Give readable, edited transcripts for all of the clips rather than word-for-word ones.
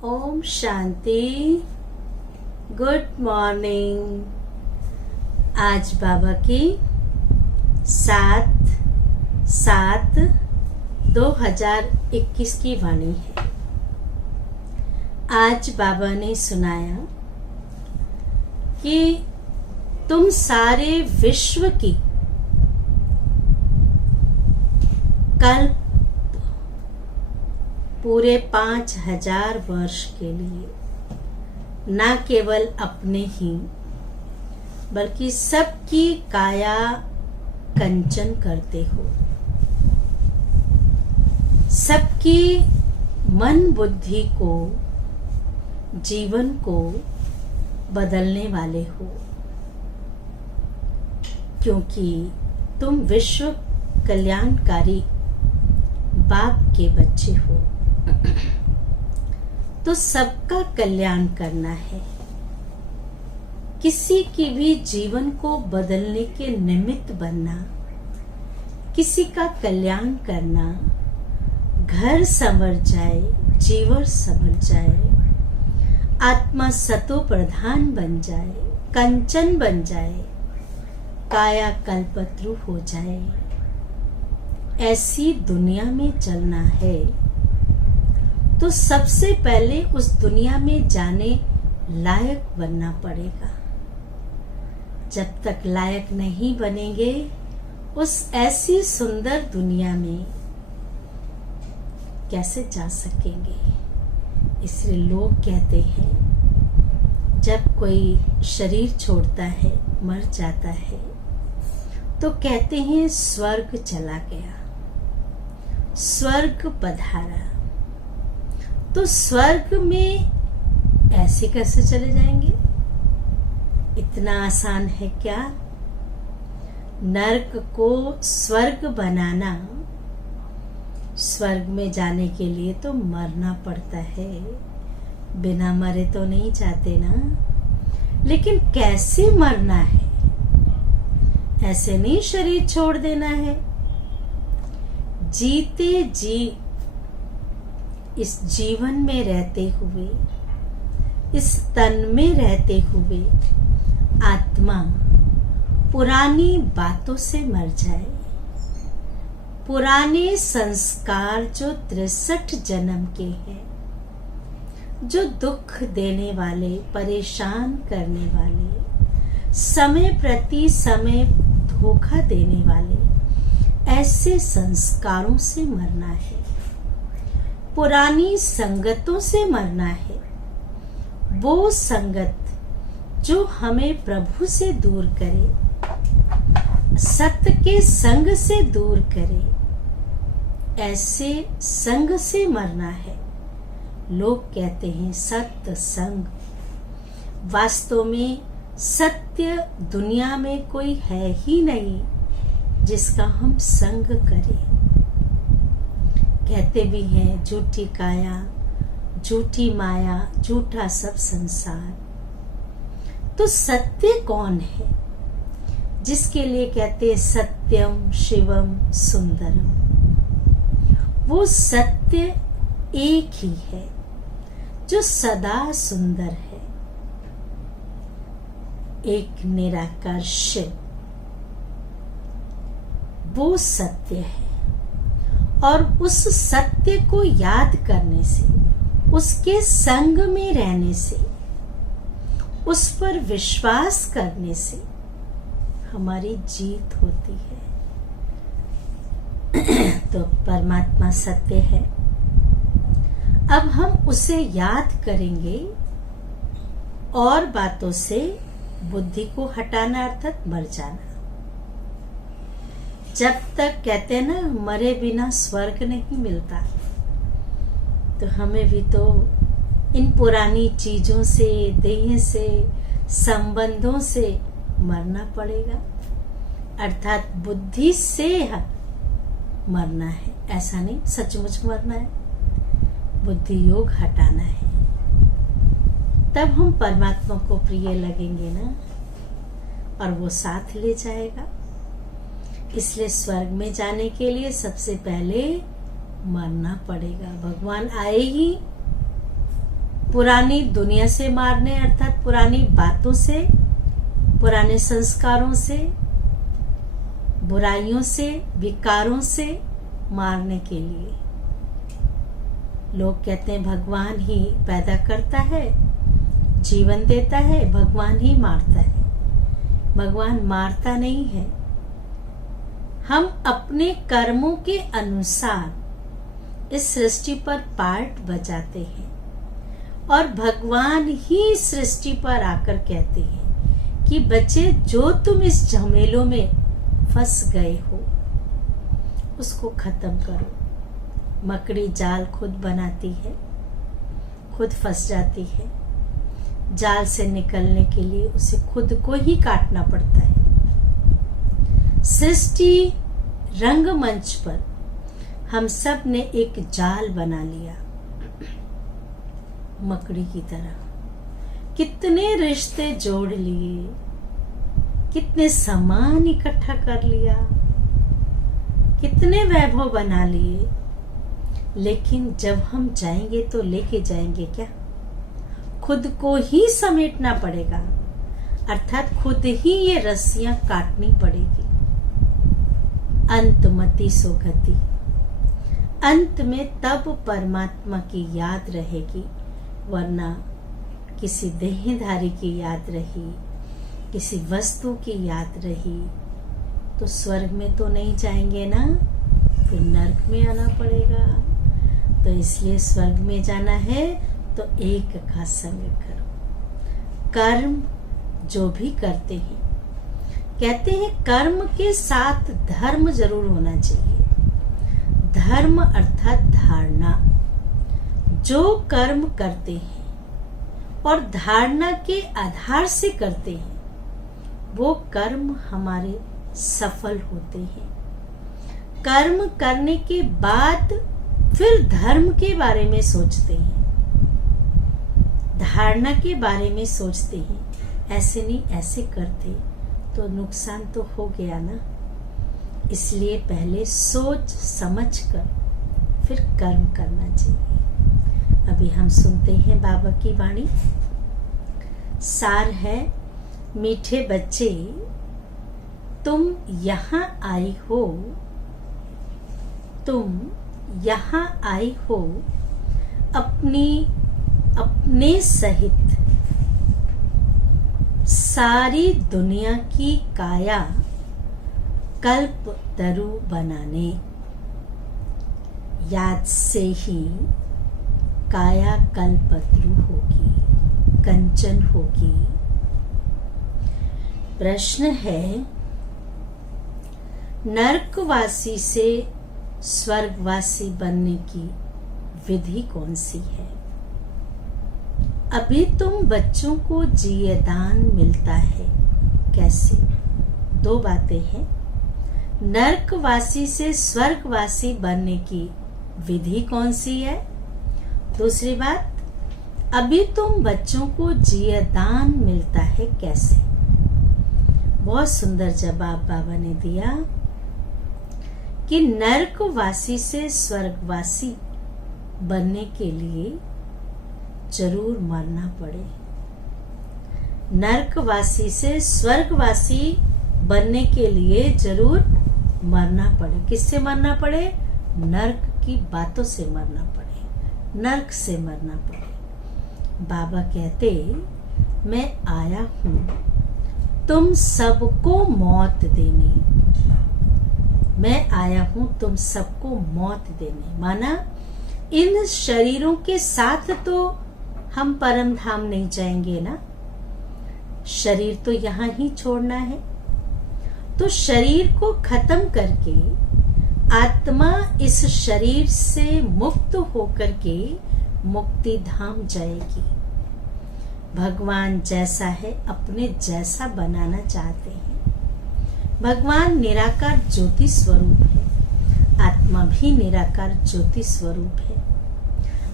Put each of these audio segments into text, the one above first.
Om Shanti. Good morning. आज बाबा की 7/7/2021 की वाणी है। आज बाबा ने सुनाया कि तुम सारे विश्व की कल्प पूरे 5000 वर्ष के लिए न केवल अपने ही बल्कि सबकी काया कंचन करते हो, सबकी मन बुद्धि को, जीवन को बदलने वाले हो, क्योंकि तुम विश्व कल्याणकारी बाप के बच्चे हो। तो सबका कल्याण करना है, किसी की भी जीवन को बदलने के निमित्त बनना, किसी का कल्याण करना, घर संवर जाए, जीवन संवर जाए, आत्मा सतो प्रधान बन जाए, कंचन बन जाए, काया कल्पत्रु हो जाए, ऐसी दुनिया में चलना है। तो सबसे पहले उस दुनिया में जाने लायक बनना पड़ेगा। जब तक लायक नहीं बनेंगे उस ऐसी सुंदर दुनिया में कैसे जा सकेंगे। इसलिए लोग कहते हैं जब कोई शरीर छोड़ता है, मर जाता है, तो कहते हैं स्वर्ग चला गया, स्वर्ग पधारा। तो स्वर्ग में ऐसे कैसे चले जाएंगे? इतना आसान है क्या? नरक को स्वर्ग बनाना, स्वर्ग में जाने के लिए तो मरना पड़ता है, बिना मरे तो नहीं जाते ना। लेकिन कैसे मरना है? ऐसे नहीं शरीर छोड़ देना है। जीते जी इस जीवन में रहते हुए, इस तन में रहते हुए आत्मा पुरानी बातों से मर जाए। पुराने संस्कार जो 63 जन्म के हैं, जो दुख देने वाले, परेशान करने वाले, समय प्रति समय धोखा देने वाले, ऐसे संस्कारों से मरना है। पुरानी संगतों से मरना है। वो संगत जो हमें प्रभु से दूर करे, सत्य के संग से दूर करे, ऐसे संग से मरना है। लोग कहते हैं सत्य संग। वास्तव में सत्य दुनिया में कोई है ही नहीं जिसका हम संग करें। कहते भी हैं झूठी काया, झूठी माया, झूठा सब संसार। तो सत्य कौन है जिसके लिए कहते सत्यम शिवम सुंदरम? वो सत्य एक ही है जो सदा सुंदर है, एक निराकार शिव। वो सत्य है और उस सत्य को याद करने से, उसके संग में रहने से, उस पर विश्वास करने से हमारी जीत होती है। तो परमात्मा सत्य है। अब हम उसे याद करेंगे और बातों से बुद्धि को हटाना, अर्थात मर जाना। जब तक कहते हैं ना मरे बिना स्वर्ग नहीं मिलता, तो हमें भी तो इन पुरानी चीजों से, देह से, संबंधों से मरना पड़ेगा, अर्थात बुद्धि से मरना है। ऐसा नहीं सचमुच मरना है, बुद्धि योग हटाना है। तब हम परमात्मा को प्रिय लगेंगे ना, और वो साथ ले जाएगा। इसलिए स्वर्ग में जाने के लिए सबसे पहले मरना पड़ेगा। भगवान आए ही पुरानी दुनिया से मारने, अर्थात पुरानी बातों से, पुराने संस्कारों से, बुराइयों से, विकारों से मारने के लिए। लोग कहते हैं भगवान ही पैदा करता है, जीवन देता है, भगवान ही मारता है। भगवान मारता नहीं है। हम अपने कर्मों के अनुसार इस सृष्टि पर पार्ट बजाते हैं और भगवान ही सृष्टि पर आकर कहते हैं कि बच्चे, जो तुम इस झमेलों में फंस गए हो उसको खत्म करो। मकड़ी जाल खुद बनाती है, खुद फंस जाती है। जाल से निकलने के लिए उसे खुद को ही काटना पड़ता है। सृष्टि रंगमंच पर हम सब ने एक जाल बना लिया, मकड़ी की तरह। कितने रिश्ते जोड़ लिए, कितने सामान इकट्ठा कर लिया, कितने वैभव बना लिए, लेकिन जब हम जाएंगे तो लेके जाएंगे क्या? खुद को ही समेटना पड़ेगा, अर्थात खुद ही ये रस्सियां काटनी पड़ेगी। अंतमति सो गति, अंत में तब परमात्मा की याद रहेगी, वरना किसी देहधारी की याद रही, किसी वस्तु की याद रही तो स्वर्ग में तो नहीं जाएंगे ना, फिर नरक में आना पड़ेगा। तो इसलिए स्वर्ग में जाना है तो एक का संग करो। कर्म जो भी करते हैं, कहते हैं कर्म के साथ धर्म जरूर होना चाहिए। धर्म अर्थात धारणा। जो कर्म करते हैं और धारणा के आधार से करते हैं, वो कर्म हमारे सफल होते हैं। कर्म करने के बाद फिर धर्म के बारे में सोचते हैं, धारणा के बारे में सोचते हैं। ऐसे नहीं, ऐसे करते तो नुकसान तो हो गया ना। इसलिए पहले सोच समझ कर फिर कर्म करना चाहिए। अभी हम सुनते हैं बाबा की वाणी। सार है, मीठे बच्चे तुम यहाँ आई हो, तुम यहाँ आई हो अपने सहित सारी दुनिया की काया कल्प तरु बनाने। याद से ही काया कल्पतरु होगी, कंचन होगी। प्रश्न है, नरकवासी से स्वर्गवासी बनने की विधि कौन सी है? अभी तुम बच्चों को जियेदान मिलता है, कैसे? दो बातें हैं। नरकवासी से स्वर्गवासी बनने की विधि कौन सी है? दूसरी बात, अभी तुम बच्चों को जियेदान मिलता है, कैसे? बहुत सुंदर जवाब बाबा ने दिया कि नरकवासी से स्वर्गवासी बनने के लिए जरूर मरना पड़े। नरकवासी से स्वर्गवासी बनने के लिए जरूर मरना पड़े। किससे मरना पड़े? नरक की बातों से मरना पड़े, नरक से मरना पड़े। बाबा कहते, मैं आया हूं तुम सबको मौत देने। मैं आया हूं तुम सबको मौत देने, माना इन शरीरों के साथ तो हम परम धाम नहीं जाएंगे ना। शरीर तो यहाँ ही छोड़ना है। तो शरीर को खत्म करके आत्मा इस शरीर से मुक्त होकर के मुक्ति धाम जाएगी। भगवान जैसा है अपने जैसा बनाना चाहते हैं। भगवान निराकार ज्योति स्वरूप है, आत्मा भी निराकार ज्योति स्वरूप है।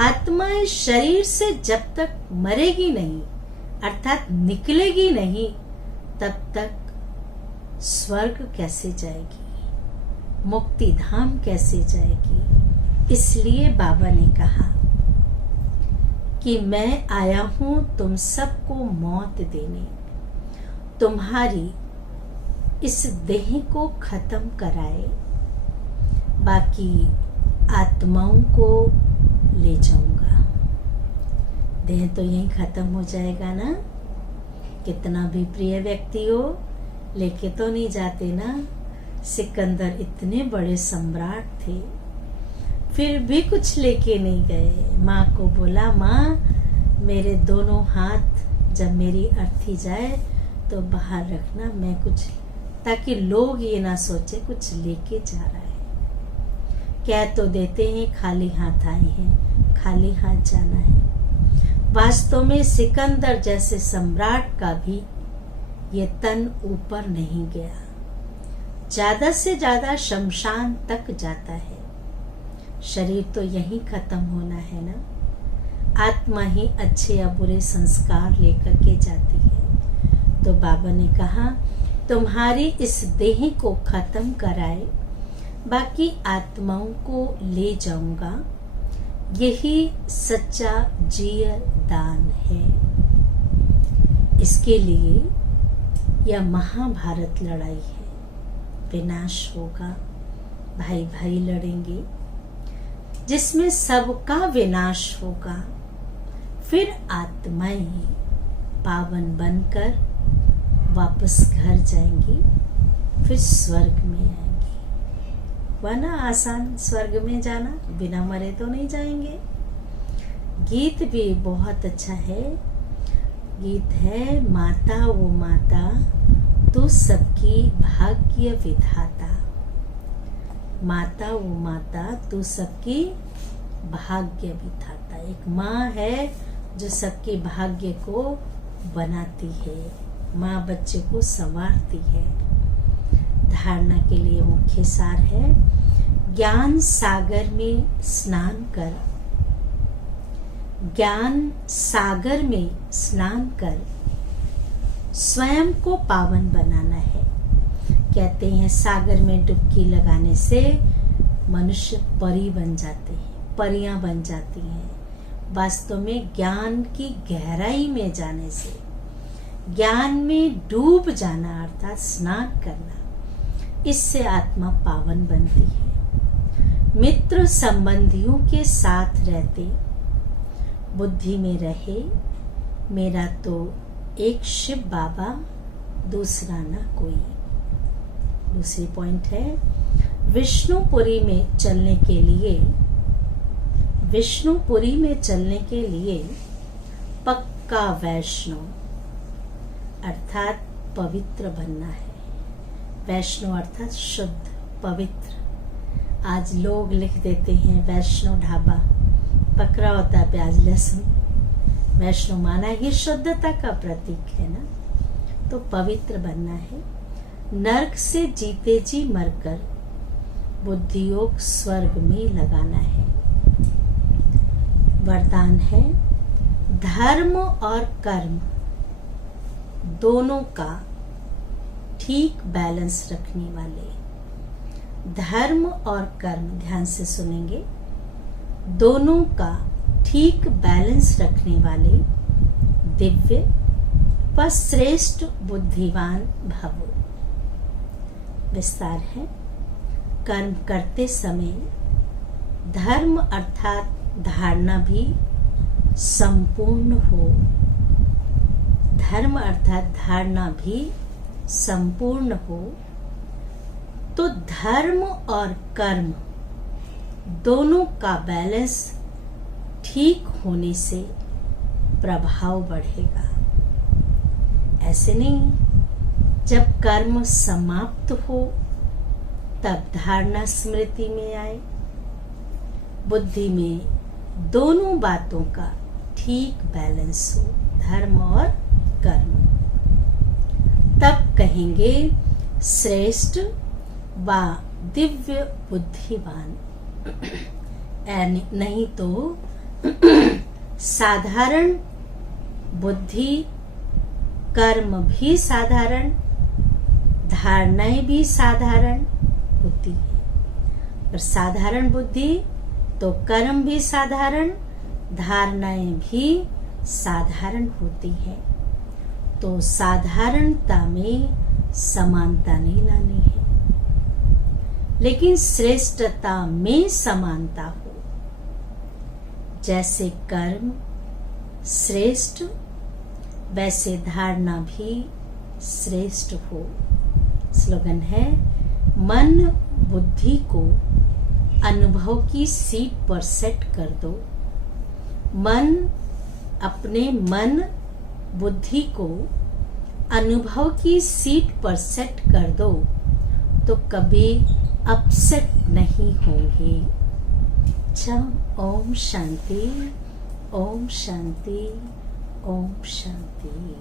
आत्मा इस शरीर से जब तक मरेगी नहीं, अर्थात निकलेगी नहीं, तब तक स्वर्ग कैसे जाएगी, मुक्ति धाम कैसे जाएगी? इसलिए बाबा ने कहा कि मैं आया हूं तुम सबको मौत देने, तुम्हारी इस देह को खत्म कराए, बाकी आत्माओं को ले जाऊंगा। देह तो यहीं खत्म हो जाएगा ना, कितना भी प्रिय व्यक्ति हो लेके तो नहीं जाते ना। सिकंदर इतने बड़े सम्राट थे, फिर भी कुछ लेके नहीं गए। माँ को बोला, माँ मेरे दोनों हाथ जब मेरी अर्थी जाए तो बाहर रखना, मैं कुछ, ताकि लोग ये ना सोचे कुछ लेके जा रहा है। कह तो देते हैं खाली हाथ आए हैं, खाली हाथ जाना है। वास्तव में सिकंदर जैसे सम्राट का भी ये तन ऊपर नहीं गया, ज्यादा से ज्यादा शमशान तक जाता है। शरीर तो यहीं खत्म होना है ना, आत्मा ही अच्छे या बुरे संस्कार लेकर के जाती है। तो बाबा ने कहा, तुम्हारी इस देह को खत्म कराए, बाकी आत्माओं को ले जाऊंगा। यही सच्चा जीवन दान है। इसके लिए यह महाभारत लड़ाई है। विनाश होगा, भाई भाई लड़ेंगे, जिसमें सबका विनाश होगा। फिर आत्माएं पावन बनकर वापस घर जाएंगी, फिर स्वर्ग में आएंगी। वरना आसान स्वर्ग में जाना, बिना मरे तो नहीं जाएंगे। गीत भी बहुत अच्छा है। गीत है, माता वो माता तू सबकी भाग्य विधाता। माता वो माता तू सबकी भाग्य विधाता। एक माँ है जो सबके भाग्य को बनाती है, माँ बच्चे को संवारती है। धारणा के लिए मुख्य सार है, ज्ञान सागर में स्नान कर, ज्ञान सागर में स्नान कर स्वयं को पावन बनाना है। कहते हैं सागर में डुबकी लगाने से मनुष्य परी बन जाते हैं, परियां बन जाती हैं। वास्तव में ज्ञान की गहराई में जाने से, ज्ञान में डूब जाना अर्थात स्नान करना, इससे आत्मा पावन बनती है। मित्र संबंधियों के साथ रहते बुद्धि में रहे, मेरा तो एक शिव बाबा दूसरा ना कोई। दूसरी पॉइंट है, विष्णुपुरी में चलने के लिए, विष्णुपुरी में चलने के लिए पक्का वैष्णव अर्थात पवित्र बनना है। वैष्णव अर्थात शुद्ध, पवित्र। आज लोग लिख देते हैं वैष्णव ढाबा, पकड़ा होता है प्याज लहसुन। वैष्णव माना ही शुद्धता का प्रतीक है ना। तो पवित्र बनना है। नरक से जीते जी मरकर बुद्धि योग स्वर्ग में लगाना है। वरदान है, धर्म और कर्म दोनों का ठीक बैलेंस रखने वाले। धर्म और कर्म, ध्यान से सुनेंगे, दोनों का ठीक बैलेंस रखने वाले दिव्य व श्रेष्ठ बुद्धिमान भव। विस्तार है, कर्म करते समय धर्म अर्थात धारणा भी संपूर्ण हो। धर्म अर्थात धारणा भी संपूर्ण हो तो धर्म और कर्म दोनों का बैलेंस ठीक होने से प्रभाव बढ़ेगा। ऐसे नहीं, जब कर्म समाप्त हो तब धारणा स्मृति में आए। बुद्धि में दोनों बातों का ठीक बैलेंस हो, धर्म और कर्म, तब कहेंगे श्रेष्ठ व दिव्य बुद्धिमान। नहीं तो साधारण बुद्धि, कर्म भी साधारण, धारणाएं भी साधारण होती है। पर साधारण बुद्धि तो कर्म भी साधारण, धारणाएं भी साधारण होती है। तो साधारणता में समानता नहीं लानी है, लेकिन श्रेष्ठता में समानता हो। जैसे कर्म श्रेष्ठ, वैसे धारणा भी श्रेष्ठ हो। स्लोगन है, मन बुद्धि को अनुभव की सीट पर सेट कर दो। अपने मन बुद्धि को अनुभव की सीट पर सेट कर दो तो कभी अपसेट नहीं होंगे। अच्छा, ओम शांति, ओम शांति, ओम शांति।